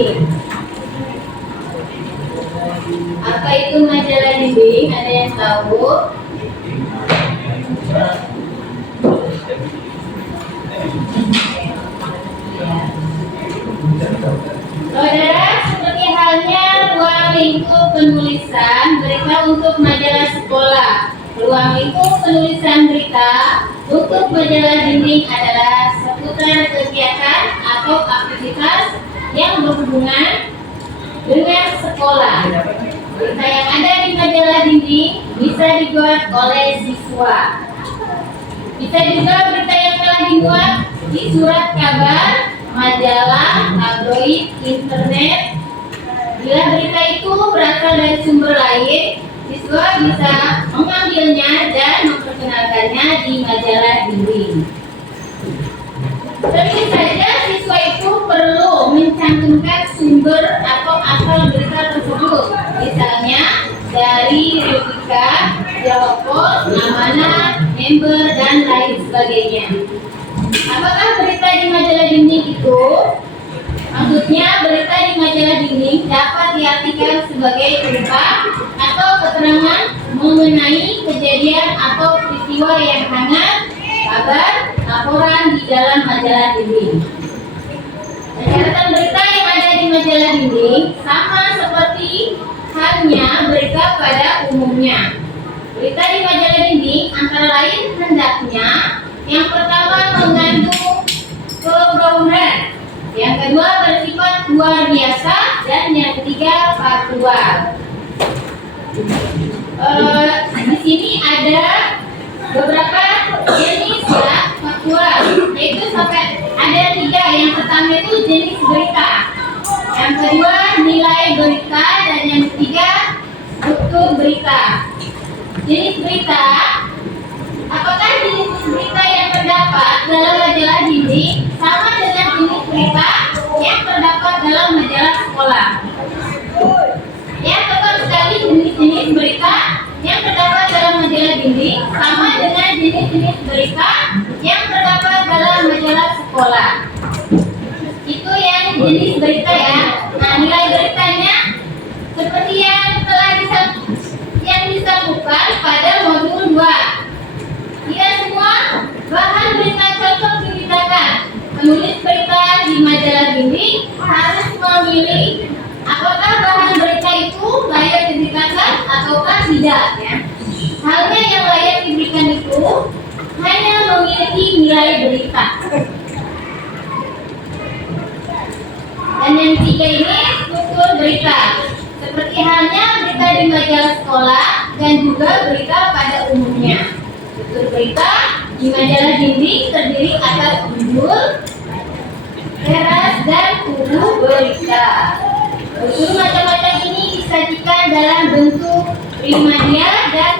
dinding. Apa itu majalah dinding? Ada yang tahu? Saudara, seperti halnya ruang lingkup penulisan berita untuk majalah sekolah, ruang lingkup penulisan berita untuk majalah dinding adalah seputar kegiatan atau aktivitas yang berhubungan dengan sekolah. Berita yang ada di majalah dinding bisa dibuat oleh siswa. Bisa juga berita yang telah dibuat di surat kabar, majalah, tabloid, internet. Bila berita itu berasal dari sumber lain, siswa bisa mengambilnya dan memperkenalkannya di majalah dinding. Tentu saja siswa itu perlu mencantumkan sumber atau asal berita tersebut, misalnya dari rubrika, jawab pos, amanat, member, dan lain sebagainya. Apakah berita di majalah dinding itu? Maksudnya berita di majalah dinding dapat diartikan sebagai berita atau keterangan mengenai kejadian atau peristiwa yang hangat, kabar, laporan di dalam majalah dinding. Persyaratan berita yang ada di majalah dinding sama seperti halnya berita pada umumnya. Berita di majalah dinding antara lain hendaknya yang pertama mengandung kegaulan, yang kedua bersifat luar biasa, dan yang ketiga faktual. Di sini ada beberapa jenis ya faktual, yaitu sampai ada 3. Yang pertama itu jenis berita, yang kedua nilai berita, dan yang ketiga struktur berita. Jenis berita, apakah jenis berita yang terdapat dalam majalah dinding sama dengan jenis berita yang terdapat dalam majalah sekolah? Ya, tepat sekali, jenis-jenis berita yang terdapat dalam majalah dinding sama dengan jenis-jenis berita yang terdapat dalam majalah sekolah. Itu yang jenis berita ya. Nah, nilai beritanya seperti yang telah disebutkan pada modul 2. Tidak semua bahan berita cocok diberitakan. Penulis berita di majalah dinding harus memilih apakah bahan berita itu layak diberitakan ataukah tidak ya. Halnya yang layak diberikan itu hanya memiliki nilai berita. Dan yang ketiga ini struktur berita. Seperti halnya berita di majalah sekolah dan juga berita pada umumnya. Struktur berita di majalah dinding terdiri atas judul, teras, dan tubuh berita. Unsur macam-macam ini disajikan dalam bentuk primadia dan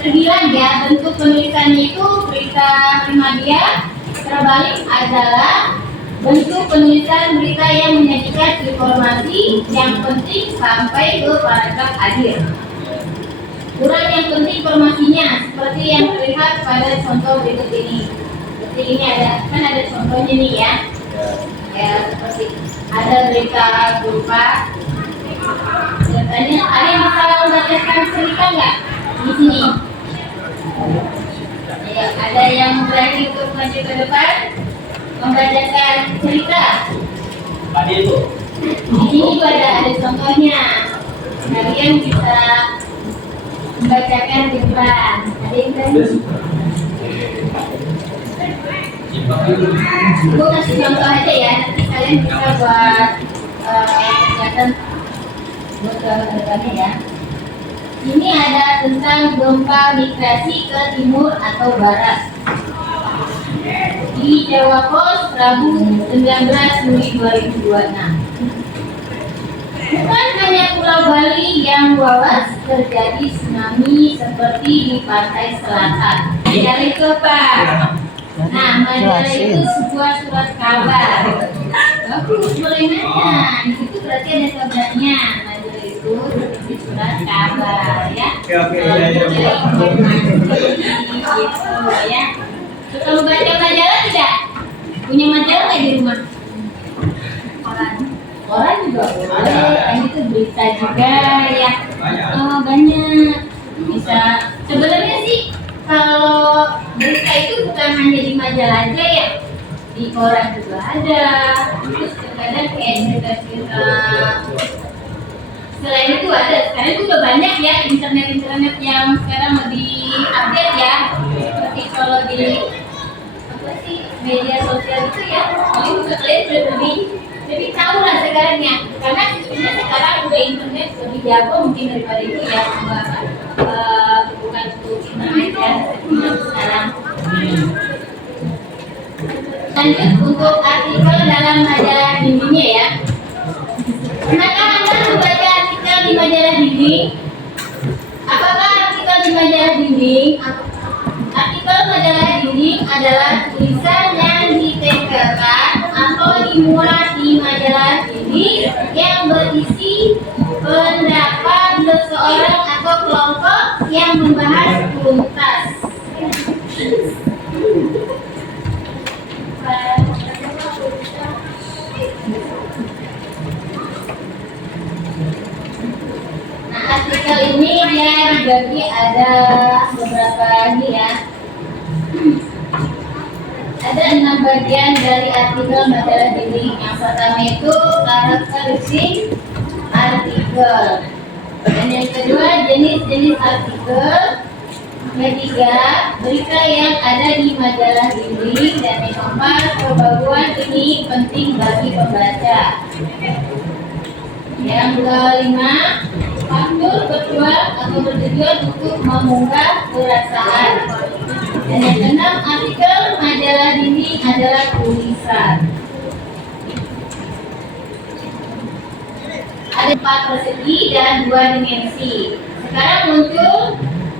terbilang ya, bentuk penulisannya itu berita primadia, terbalik adalah bentuk penulisan berita yang menyajikan informasi yang penting sampai ke paragraf akhir. Kurang yang penting informasinya seperti yang terlihat pada contoh berikut ini. Seperti ini ada contohnya nih ya. Ya, seperti ada berita berupa. Katanya ada yang bisa membacakan cerita nggak di sini? Ya, ada yang berani untuk maju ke depan membacakan cerita. Tadi itu. Di sini ada contohnya. Kalian bisa membacakan di depan. Ada yang berani? Gue kasih contoh aja ya. Nanti kalian bisa buat kegiatan buat depannya ya. Ini ada tentang gempa migrasi ke timur atau barat di Jawa Pos Rabu 19 Juli 2026. Bukan hanya Pulau Bali yang lolos terjadi tsunami seperti di pantai selatan. Dari Kepar. Nah, majalah itu sebuah surat kabar. Bagus, boleh nanya. Di situ berarti ada kabarnya. Majalah itu seperti surat kabar, ya. Gitu ya. Suka membaca majalah tidak? Punya majalah nggak di rumah? Koran itu berita juga ya. Oh, banyak. Bisa. Sebenarnya sih kalau berita itu bukan hanya di majalah aja ya, di koran juga ada. Terus kadang kayak cerita-cerita selain itu ada. Sekarang itu udah banyak ya internet yang sekarang lebih update ya. Seperti kalau di apa sih media sosial itu ya, paling kalian sudah lebih tahu lah sekarang ya. Karena sebenarnya sekarang udah internet lebih jago mungkin daripada itu ya. Bukan untuk internet ya sekarang. Lanjut untuk artikel dalam majalah dindingnya ya. Pernahkah Anda membaca artikel di majalah dinding? Apakah artikel di majalah dinding? Artikel majalah dinding adalah tulisan yang ditempelkan atau dimuat di majalah dinding yang berisi pendapat seseorang atau kelompok yang membahas tuntas. Nah, artikel ini dia dibagi ada beberapa ini ya. Ada 6 bagian dari artikel majalah dinding. Yang pertama itu karakteristik artikel. Dan yang kedua jenis-jenis artikel. Yang ketiga berita yang ada di majalah dinding. Dan yang keempat pembagian ini penting bagi pembaca. Yang kelima faktor berjuang atau bertujuan untuk mengunggah perasaan. Dan yang keenam artikel majalah dinding adalah tulisan. Ada 4 persegi dan 2 dimensi. Sekarang muncul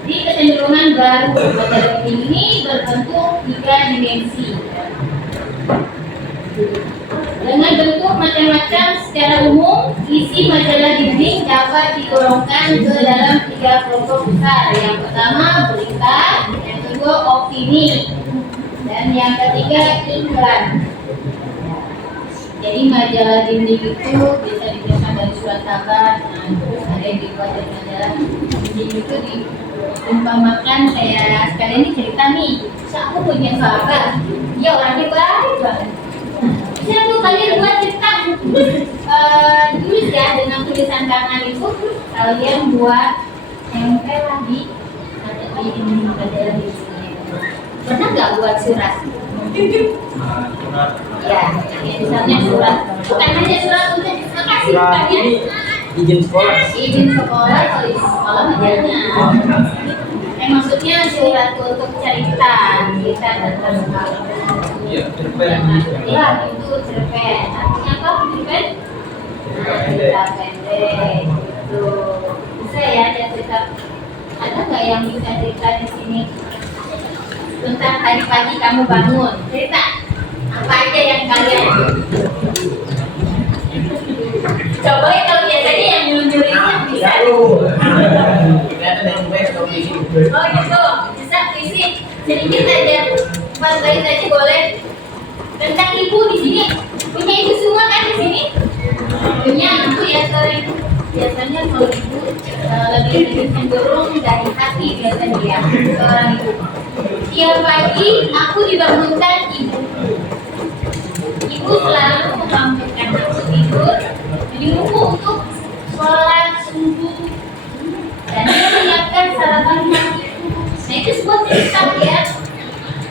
di kecenderungan baru majalah dinding ini berbentuk 3 dimensi. Dengan bentuk macam-macam secara umum, isi majalah dinding dapat digolongkan ke dalam 3 kelompok besar. Yang pertama berita, yang kedua opini, dan yang ketiga iklan. Jadi majalah dinding itu bisa diberikan dari surat kabar, terus ada yang dibuat dari majalah dinding itu diumpamakan kayak sekalian ini cerita nih, aku punya sahabat, dia orangnya baik banget. Saya tuh kalian buat cerita tulis ya dengan tulisan tangan itu, kalian buat tempel lagi ada di majalah di sini. Pernah nggak buat surat? Ya, misalnya surat. Bukan hanya surat untuk kasih bukannya. Izin sekolah. Izin sekolah, kalau izin sekolah majalahnya. Maksudnya surat untuk cerita tentang Iya, cerpen. Ya, itu cerpen. Artinya apa cerpen? Cerita pendek. Itu bisa ya dia cerita. Ada nggak yang bisa cerita di sini tentang tadi pagi kamu bangun? Cerita apa aja yang kalian? Coba ya kalau biasanya yang nyuruh-nyuruhnya bisa. Kelihatan yang baik atau puisi. Oh gitu, bisa puisi sedikit aja. Pas baik aja boleh. Tentang ibu di sini, punya ibu semua kan di sini? Punya ibu ya sering. Biasanya kalau ibu lebih cenderung dari hati biasanya ya seorang ibu. Tiap pagi aku dibangunkan ibu. Ibu selalu membangunkan aku tidur, menyuruhku untuk sholat subuh, dan dia menyiapkan sarapan pagiku. Nah itu sebuah cerita ya.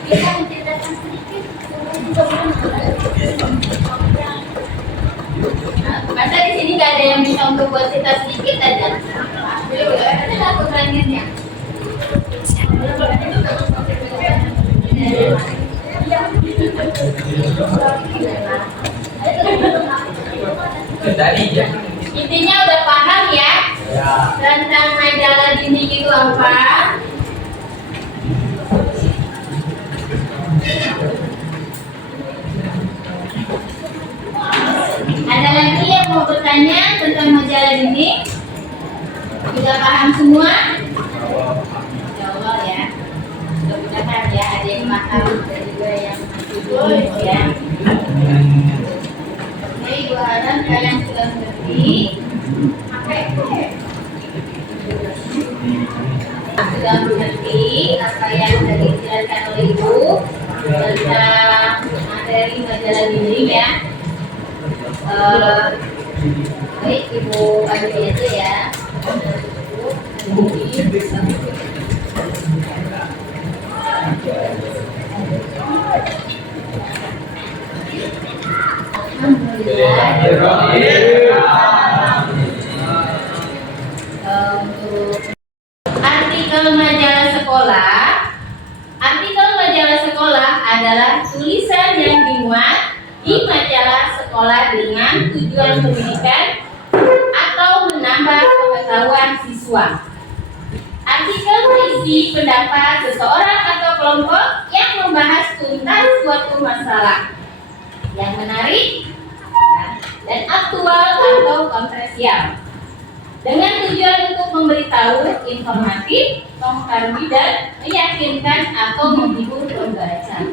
Bisa menceritakan sedikit. Masa di sini nggak ada yang bisa untuk buat cerita sedikit aja? Ada lah keberaniannya. Tadi ya. Intinya udah paham ya tentang majalah dinding itu apa? Ada lagi yang mau bertanya tentang majalah dinding? Sudah paham semua? Insya Allah ya. Mudah-mudahan ya ada yang paham dan juga yang masih belum ya. Oke, gua harap kalian sudah mengerti. Sudah mengerti apa yang tadi dijelaskan oleh Ibu tentang materi majalah dinding ya. Baik, Ibu lanjut aja ya. Untuk artikel majalah sekolah, adalah tulisan yang dimuat di majalah sekolah dengan tujuan pendidikan atau menambah pengetahuan siswa. Artikel berisi pendapat seseorang atau kelompok yang membahas tuntas suatu masalah yang menarik dan aktual atau kontroversial, dengan tujuan untuk memberitahu, informatif, mempengaruhi dan meyakinkan atau menghibur pembaca.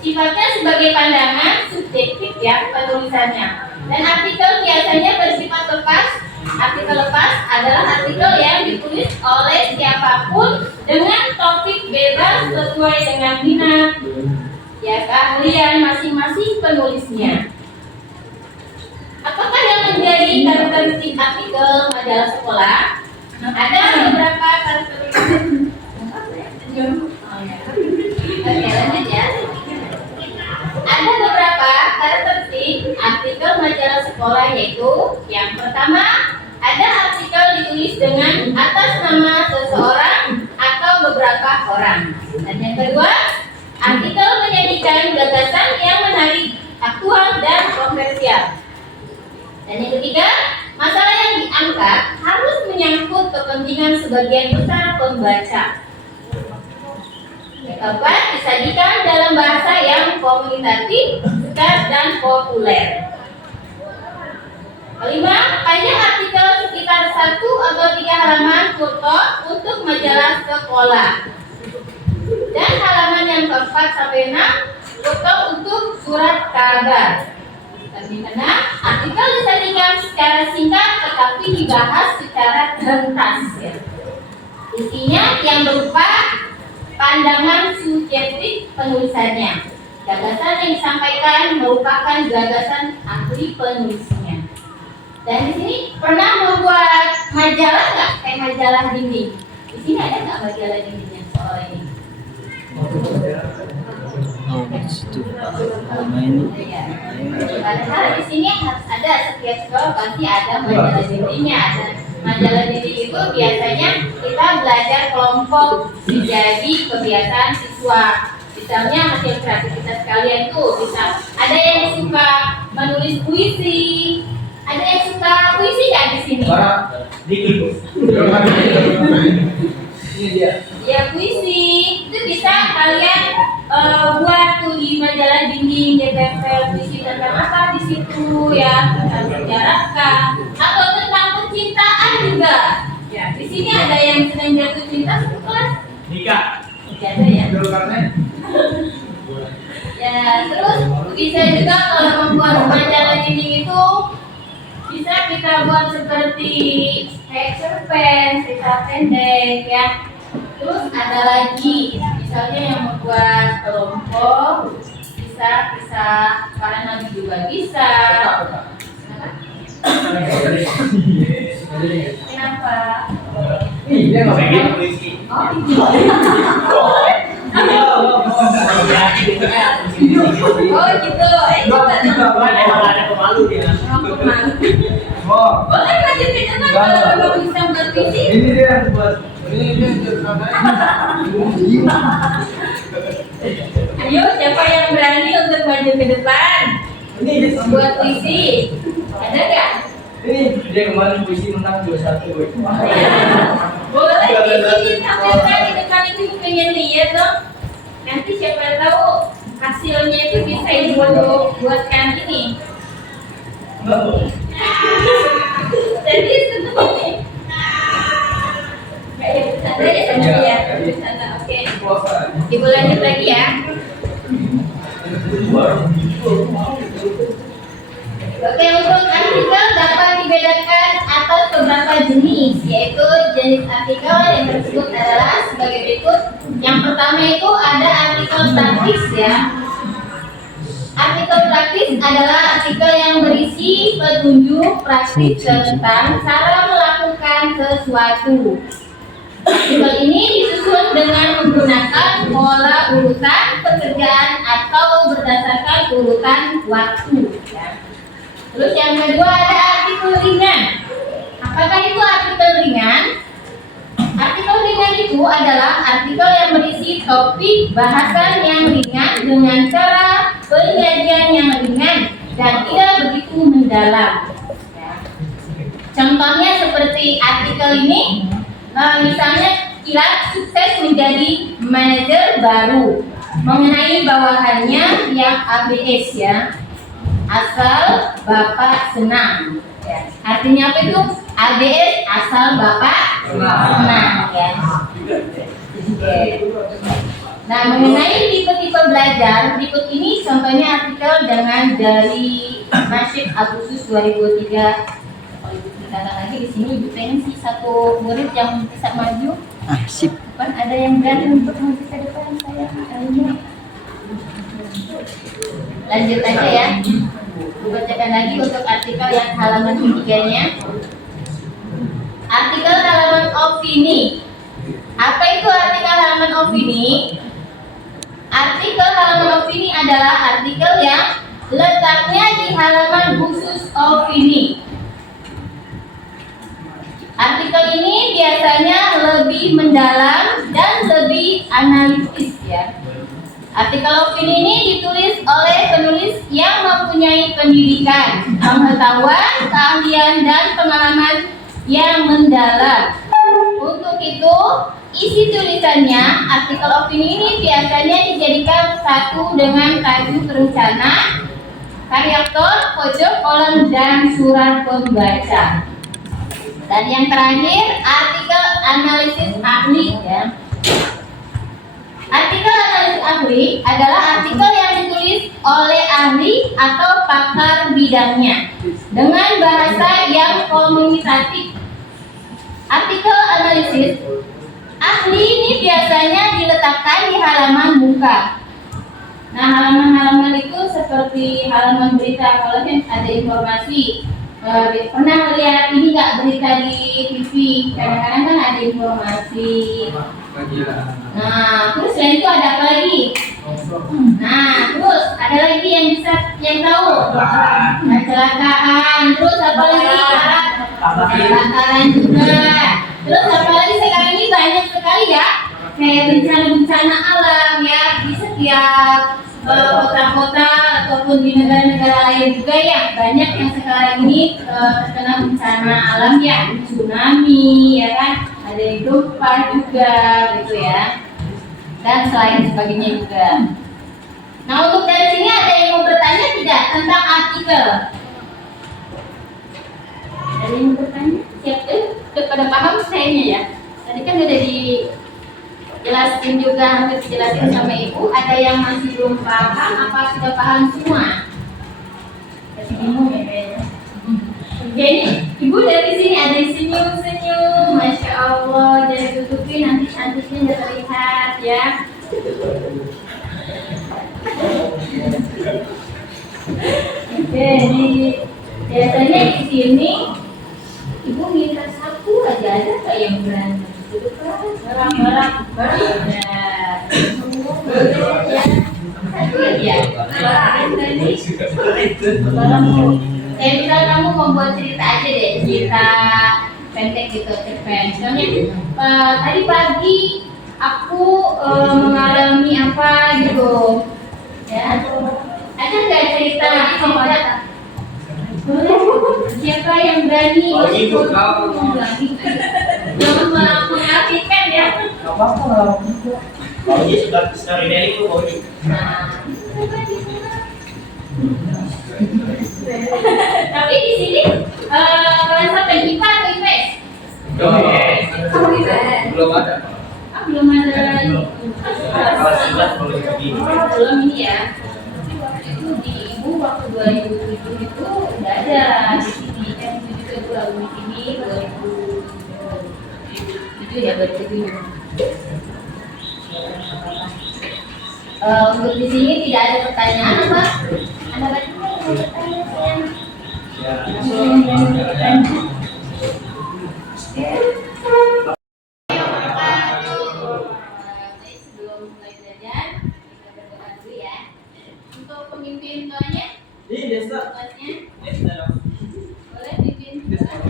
Sifatnya sebagai pandangan subjektif ya penulisannya. Dan artikel biasanya bersifat lepas. Artikel lepas adalah artikel yang ditulis oleh siapapun dengan topik bebas sesuai dengan minat ya keahlian masing-masing penulisnya. Apakah yang menjadi karakteristik artikel majalah sekolah? Ada beberapa karakteristik. Oke, lanjut ya. Ada beberapa karakteristik artikel majalah sekolah, yaitu yang pertama, ada artikel ditulis dengan atas nama seseorang atau beberapa orang. Dan yang kedua, artikel menyajikan gagasan yang menarik, aktual dan kontroversial. Dan yang ketiga, masalah yang diangkat harus menyangkut kepentingan sebagian besar pembaca. Yang keempat, disajikan dalam bahasa yang komunikatif, singkat dan populer. Kelima, panjang artikel sekitar 1 atau 3 halaman foto untuk majalah sekolah. Dan halaman yang keempat sampai 6 foto untuk surat kabar. Karena artikel disajikan secara singkat tetapi dibahas secara tuntas ya. Isinya yang berupa pandangan subjektif penulisannya. Gagasan yang disampaikan merupakan gagasan ahli penulisnya. Dan di sini pernah membuat majalah nggak? Kayak majalah dinding. Di sini ada nggak majalah dindingnya soal ini? Oh, di situ nama ini. Padahal di sini harus ada, setiap sekolah pasti ada majalah dindingnya. Ada majalah dinding itu biasanya kita belajar kelompok menjadi kebiasaan siswa. Misalnya hasil kreativitas kalian tuh bisa ada yang suka menulis puisi, ada yang suka puisi nggak di sini? Ini dia. Ya puisi itu bisa kalian buat tuh di majalah dinding, ditempel puisi tentang apa di situ ya, tentang sejarah kah, atau tentang percintaan juga. Ya di sini ada yang sedang jatuh cinta satu kelas. Nikah. Ada ya. Karena Ya terus bisa juga kalau membuat majalah dinding itu bisa kita buat seperti kayak cerpen, cerita pendek ya. Terus ada lagi, misalnya yang membuat kelompok, bisa para nabi juga bisa. Kenapa? dia nggak pengen puisi. Oh, gitu. Emang ada pemalu dia. Boleh lanjut ke depan kalau memang bisa buat puisi. Ini dia yang buat. Ayo, siapa yang berani untuk maju ke depan? Ini dia Buat puisi. Ada nggak? Ini dia kemarin puisi menang 2-1. Boleh di sini tampilkan di depan itu pengen lihat dong. Nanti siapa tahu hasilnya itu bisa ibu buatkan ini. Jadi seperti ini. Kayak bercanda ya sama dia. Bercanda, oke. Ibu lanjut lagi ya. Oke, untuk artikel dapat dibedakan jenis, yaitu jenis artikel yang tersebut adalah sebagai berikut. Yang pertama itu ada artikel praktis ya. Artikel praktis adalah artikel yang berisi petunjuk praktis tentang cara melakukan sesuatu. Artikel ini disusun dengan menggunakan pola urutan pekerjaan atau berdasarkan urutan waktu. Ya. Terus yang kedua ada artikel ringan. Apakah itu artikel ringan? Artikel ringan itu adalah artikel yang berisi topik bahasan yang ringan dengan cara penyajian yang ringan dan tidak begitu mendalam. Ya. Contohnya seperti artikel ini, misalnya Kilat sukses menjadi manajer baru, mengenai bawahannya yang ABS ya, asal Bapak senang. Ya. Artinya apa itu? ABS asal Bapak senang ya. Oke. Nah, mengenai tipe-tipe belajar berikut ini contohnya artikel dengan dari Masyid Agustus 2003. Kalau ibu ceritakan lagi di sini, ibu pengen sih satu murid yang bisa maju. Sip. Kan ada yang berani untuk maju ke depan saya. Ayo. Lanjut aja ya. Bacakan lagi untuk artikel yang halaman ketiganya. Artikel halaman opini. Apa itu artikel halaman opini? Artikel halaman opini adalah artikel yang letaknya di halaman khusus opini. Artikel ini biasanya lebih mendalam dan lebih analitis ya. Artikel opini ini ditulis oleh penulis yang mempunyai pendidikan, pengetahuan, keahlian, dan pengalaman yang mendalam. Untuk itu, isi tulisannya, artikel opini ini biasanya dijadikan satu dengan tajuk rencana, karyaktor, pojok kolam, dan surat pembaca. Dan yang terakhir, artikel analisis ahli ya. Artikel analisis ahli adalah artikel yang ditulis oleh ahli atau pakar bidangnya dengan bahasa yang komunikatif. Artikel analisis ahli ini biasanya diletakkan di halaman muka. Nah, halaman-halaman itu seperti halaman berita. Kalau ada informasi, pernah lihat ini nggak berita di TV? Kadang-kadang kan ada informasi. Nah, terus selain itu ada apa lagi? Nah, terus ada lagi yang tahu? Kecelakaan. Terus apa lagi? Kebakaran juga. Terus apa lagi sekarang ini banyak sekali ya, kayak bencana-bencana alam ya di setiap kota-kota ataupun di negara-negara lain juga ya, banyak yang sekarang ini terkena bencana alam ya, tsunami ya kan, ada yang gempa juga gitu ya, dan selain sebagainya juga. Nah, untuk dari sini ada yang mau bertanya tidak tentang artikel? Ada yang mau bertanya? Siap udah pada paham sayanya ya? Tadi kan udah dijelasin juga, hampir dijelasin sama ibu. Ada yang masih belum paham apa sudah paham semua? Masih bingung ya kayaknya. Jadi ibu dari sini ada senyum-senyum, masya Allah, jadi tutupin nanti cantiknya nggak terlihat ya. Jadi biasanya di sini ibu minta satu aja, ada nggak yang berani? Barang-barang ya. Satu aja. Saya bilang kamu membuat cerita aja deh, cerita pendek gitu, cerpen. Misalnya tadi pagi aku mengalami apa gitu, ya. Ada nggak cerita? Siapa yang berani? Oh, ibu kau. Jangan mengafikan ya. Apa-apa. Kalau dia sudah story itu mau di. Tapi di sini kelas apa, IPA atau IPS? Belum ada. Belum ada. Kelas 11 boleh begini. Belum ini ya. Waktu itu di ibu waktu 2007 itu udah ada di sini kan, itu juga di sini 2000 Setuju ya, bersetuju. Untuk di sini tidak ada pertanyaan, Pak. Anda berarti mau bertanya sayang. Baik, sebelum mulai belajar, kita berdoa dulu ya. Untuk pemimpin doanya, tugasnya, boleh pimpin doa.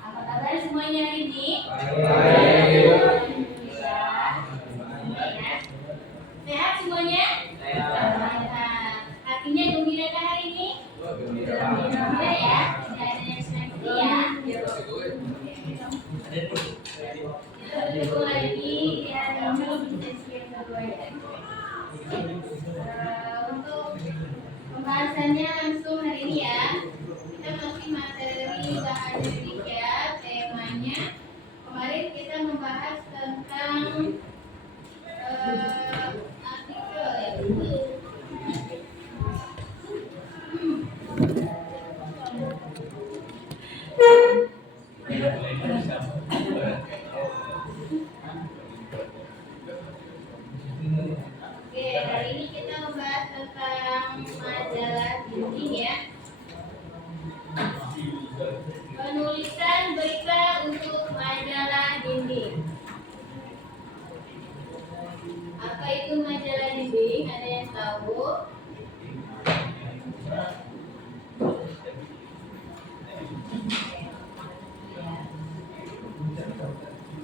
Apa kabar semuanya hari ini? Sehat semuanya? Sehat. Hatinya gembira hari ini? Gembira ya? Tidak ada yang sedih ya? Itu lagi ya, sesi yang kedua ya. Untuk pembahasannya langsung hari ini ya. Kita masih materi bahasa Indonesia, temanya kemarin kita membahas tentang artikel ya. Oke, hari ini kita membahas tentang majalah dinding ya. Penulisan berita untuk majalah dinding. Apa itu majalah dinding? Ada yang tahu?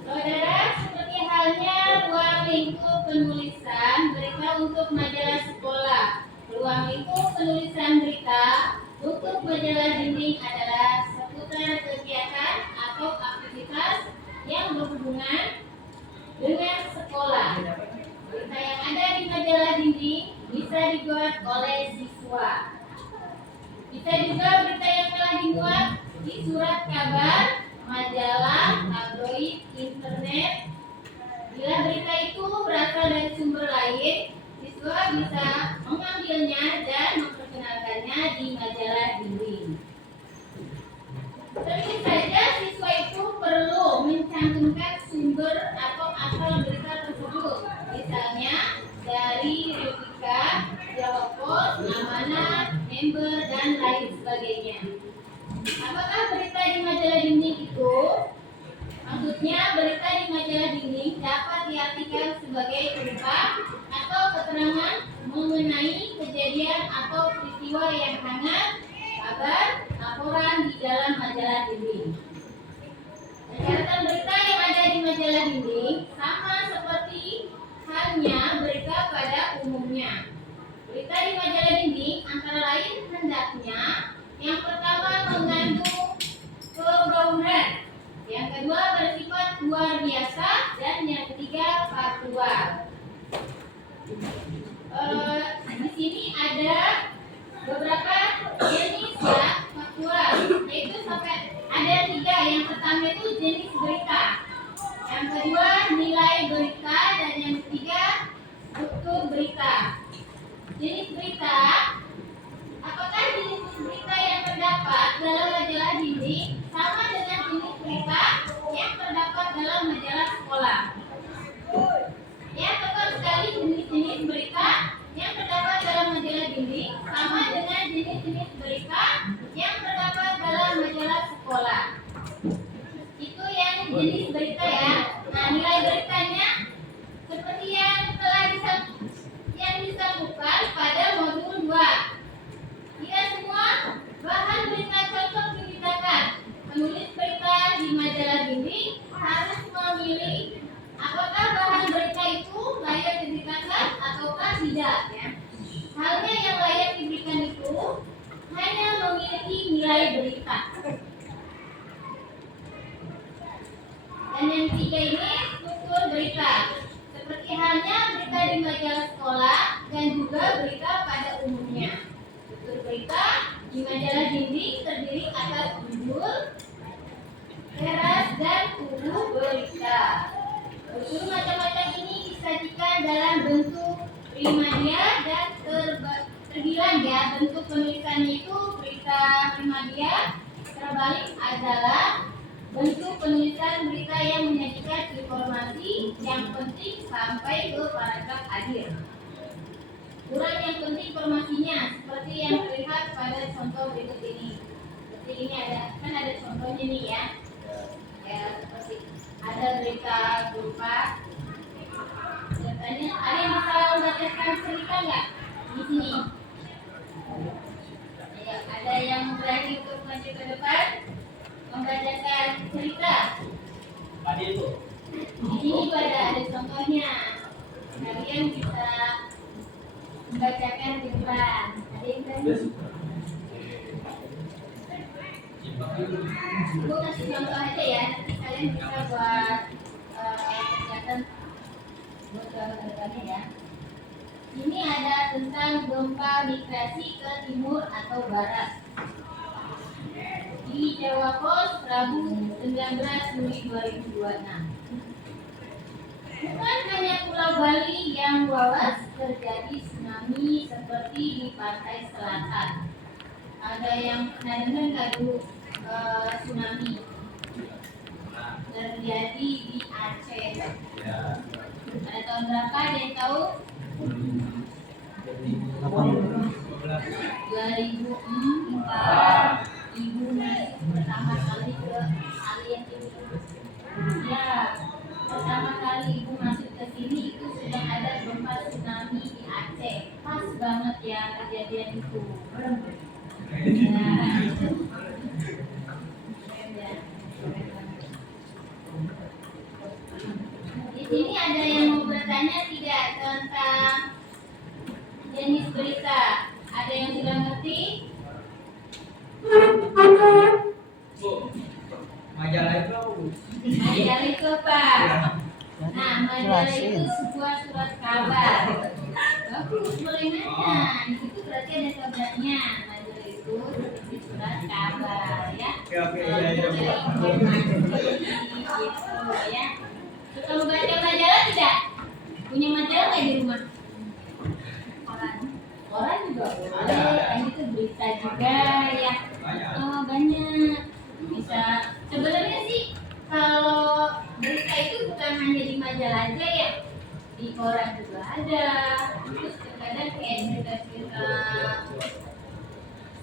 Saudara, seperti halnya ruang lingkup penulisan berita untuk majalah sekolah, ruang lingkup penulisan berita untuk majalah dinding adalah seputar kegiatan atau aktivitas yang berhubungan dengan sekolah. Berita yang ada di majalah dinding bisa dibuat oleh siswa. Bisa juga berita yang telah dibuat di surat kabar, majalah, tabloid, internet. Bila berita itu berasal dari sumber lain, siswa bisa mengambilnya dan memperkenalkannya di majalah dinding. Tentu saja siswa itu perlu mencantumkan sumber atau asal berita tersebut, misalnya dari Republika, Jawa Post, Amanat, Member, dan lain sebagainya. Apakah berita di majalah dinding itu? Maksudnya berita di majalah dinding dapat diartikan sebagai berupa atau keterangan mengenai kejadian atau peristiwa yang hangat, kabar, laporan di dalam majalah dinding. Catatan berita yang ada di majalah dinding sama seperti halnya berita pada umumnya. Berita di majalah dinding antara lain hendaknya yang pertama mengandung kebauran, yang kedua bersifat luar biasa, dan yang ketiga faktual. Di sini ada beberapa jenis faktual, yaitu sampai ada 3. Yang pertama itu jenis berita, yang kedua nilai berita, dan yang ketiga struktur berita. Jenis berita, apakah jenis berita yang terdapat dalam majalah dinding sama dengan jenis berita yang terdapat dalam majalah sekolah? Ya, tepat sekali, jenis-jenis berita yang terdapat dalam majalah dinding sama dengan jenis-jenis berita yang terdapat dalam majalah sekolah. Itu yang jenis berita ya. nilai berita. Dan yang ketiga ini struktur berita. Seperti halnya berita di majalah sekolah dan juga berita pada umumnya. Struktur berita di majalah dinding terdiri atas judul, teras, dan tubuh berita. Struktur macam-macam ini disajikan dalam bentuk primadia dan terbilang ya, bentuk penulisannya itu berita primadia, terbalik adalah bentuk penulisan berita yang menyajikan informasi yang penting sampai ke paragraf akhir. Kurang yang penting informasinya seperti yang terlihat pada contoh berikut ini. Seperti ini ada contohnya nih ya. Ya, seperti ada berita berupa ceritanya. Ada yang bisa membacakan cerita nggak di sini? Ya, ada yang berani untuk maju ke depan membacakan cerita. Tadi itu. Di sini ada contohnya. Kalian bisa membacakan di depan. Ada yang berani? Ibu kasih contoh aja ya. Nanti kalian bisa buat kegiatan buat depannya ya. Ini ada tentang gempa migrasi ke timur atau barat di Jawa Pos Rabu 19 Juli 2026. Bukan hanya Pulau Bali yang lolos terjadi tsunami seperti di pantai selatan. Ada yang pernah dengar nggak dulu tsunami terjadi di Aceh? Pada tahun berapa? Ada yang tahu? 2004. Ibu masuk pertama kali ke alien itu. Ya, pertama kali ibu masuk ke sini itu sedang ada gempa tsunami di Aceh. Pas banget ya kejadian itu. Di sini ada yang mau bertanya tidak tentang jenis berita? Ada yang sudah ngerti? Majalah itu. Majalah itu apa? Nah, majalah itu sebuah surat kabar. Bagus, boleh nanya. Di situ berarti ada kabarnya. Majalah itu seperti surat kabar, ya. Oke, Gitu, ya. Suka membaca majalah tidak? Punya majalah nggak di rumah? Koran juga boleh. Kan itu berita juga, ya. Oh, banyak. Bisa. Sebenarnya sih kalau berita itu bukan hanya di majalah aja ya, di koran juga ada. Terus terkadang kayak cerita-cerita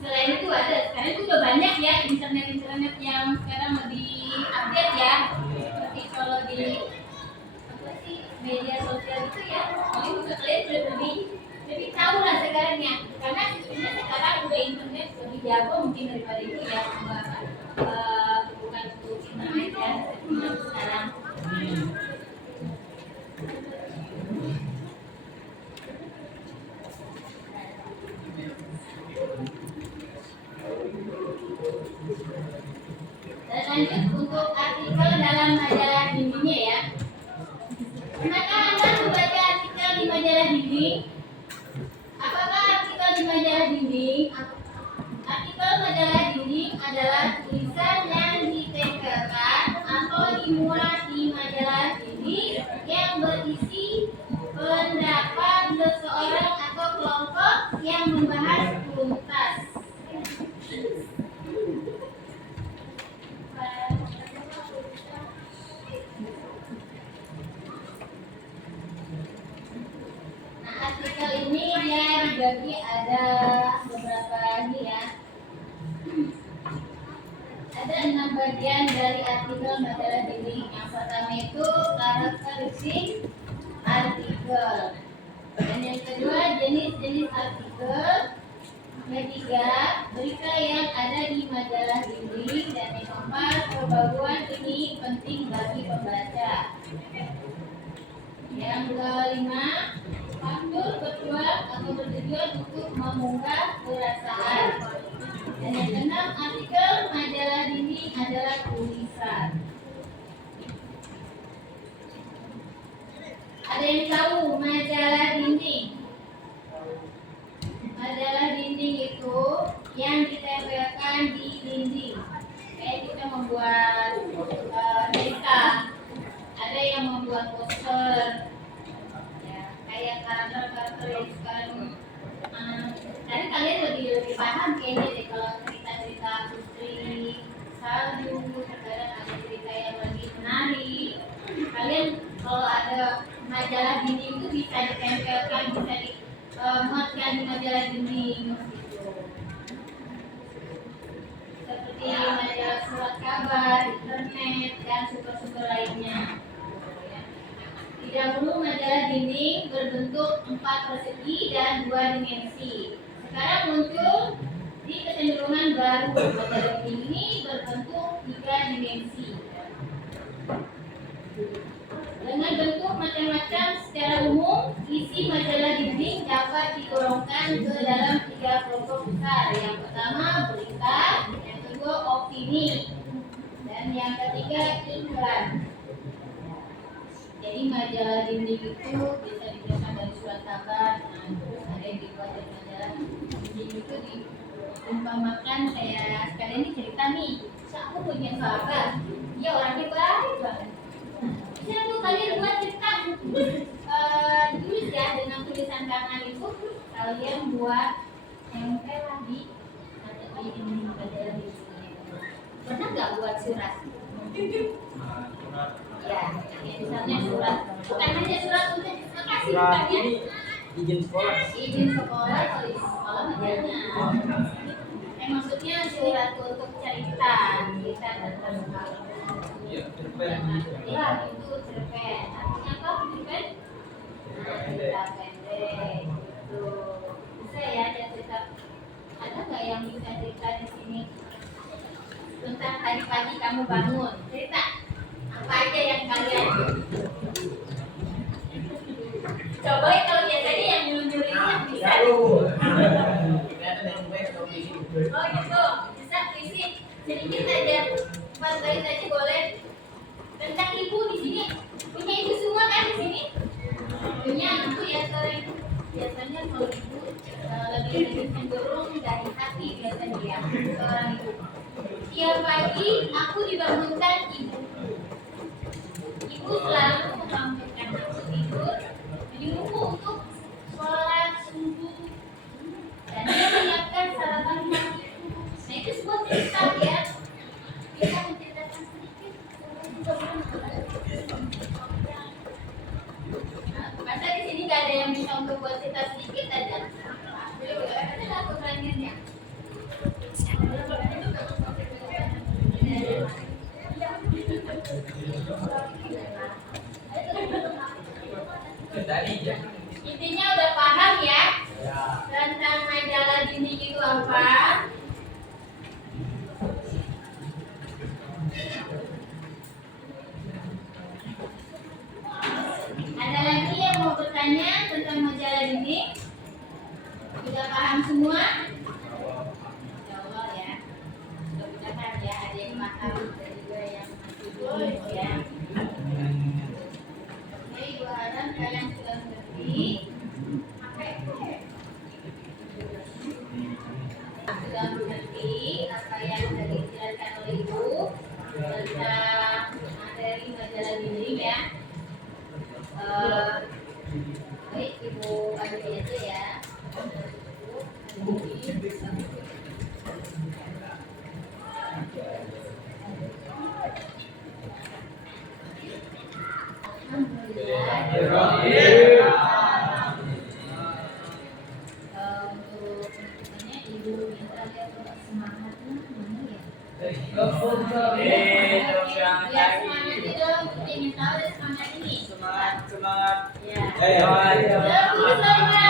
selain itu ada. Sekarang itu udah banyak ya internet yang sekarang lebih update ya. Seperti kalau di apa sih media sosial itu ya, mungkin juga kalian sudah lebih tahu lah sekarang ya. Karena sebenarnya sekarang udah internet lebih jago mungkin daripada itu ya. Bukan untuk internet ya sekarang. Dan lanjut untuk artikel dalam majalah dindingnya ya. Pernahkah Anda membaca artikel di majalah dinding? Apakah artikel di majalah dinding? Artikel majalah dinding adalah tulisan yang ditempelkan atau dimuat di majalah dinding yang berisi pendapat seseorang atau kelompok yang membahas tuntas. Nah, artikel ini dia dibagi ada beberapa ini ya. Ada 6 bagian dari artikel majalah dinding. Yang pertama itu karakteristik artikel. Dan yang kedua jenis-jenis artikel. Yang ketiga berita yang ada di majalah dinding. Dan yang keempat pembagian ini penting bagi pembaca. Yang kelima faktur bertujuan untuk memunggah perasaan. Dan yang keenam artikel adalah tulisan. Ada yang tahu majalah dinding? Majalah dinding itu yang ditempelkan di dinding. Kayak kita membuat cerita, ada yang membuat poster, ya, kayak karakter-karakter yang sekarang. Tadi kalian lebih paham kayaknya deh kalau cerita-cerita Putri Salju, sekarang ada cerita yang lagi menari. Kalian kalau ada majalah dinding itu bisa ditempelkan, bisa dimuatkan di majalah dinding gitu. Seperti majalah surat kabar, internet, dan sumber-sumber lainnya. Dahulu majalah dinding berbentuk 4 persegi dan 2 dimensi. Sekarang muncul di kecenderungan baru, majalah dinding ini berbentuk 3 dimensi. Dengan bentuk macam-macam, secara umum isi majalah dinding dapat digolongkan ke dalam 3 kelompok besar. Yang pertama berita, yang kedua opini, dan yang ketiga iklan. Jadi majalah dinding itu bisa diterima dari surat kabar, terus ada yang dibuat dari majalah dinding itu diumpamakan kayak sekalian ini cerita nih, aku punya sahabat, dia orangnya baik banget. Bisa tuh kalian buat cerita, tulis ya dengan tulisan tangan itu, kalian buat tempel lagi di dinding majalah dinding. Pernah nggak buat surat? Ya, misalnya surat, bukan hanya surat untuk kasih bukannya izin sekolah. izin sekolah, kalau izin sekolah majalahnya. Maksudnya surat untuk cerita tentang hal. Ya, itu cerpen. Artinya apa cerpen? Cerita pendek. Itu bisa ya ada cerita. Ada nggak yang bisa cerita di sini tentang tadi pagi kamu bangun? Cerita. Apa aja yang kalian coba ya, kalau biasanya yang nyuruh bisa oh gitu, bisa isi sedikit aja, 4 bait aja boleh, tentang ibu di sini. Punya ibu semua kan di sini? Punya ibu ya, sering biasanya kalau ibu lebih cenderung dari hati biasanya ya seorang ibu. Tiap pagi aku dibangunkan ibu. Ibu selalu membangunkan aku tidur, menyuruhku untuk sholat subuh, dan dia menyiapkan sarapan pagiku. Nah itu sebuah cerita ya. Kita menceritakan sedikit. Masa di sini nggak ada yang bisa untuk buat cerita sedikit aja? Boleh ada nggak keberaniannya? Intinya udah paham ya tentang majalah dinding itu apa? Ada lagi yang mau bertanya tentang majalah dinding? Sudah paham semua? Insya Allah ya. Mudah-mudahan ya ada yang paham dan juga yang masih belum ya. Oke, Ibu harap kalian sudah mengerti. Sudah mengerti apa yang tadi dijelaskan oleh Ibu tentang materi majalah dinding ya. Baik, Ibu bagi aja ya. Untuk selanjutnya Ibu minta lihat semangatnya mana ya? Ya semangat itu ingin tahu deh semangat ini. Semangat. Ya. Ayo. Lebih semangat.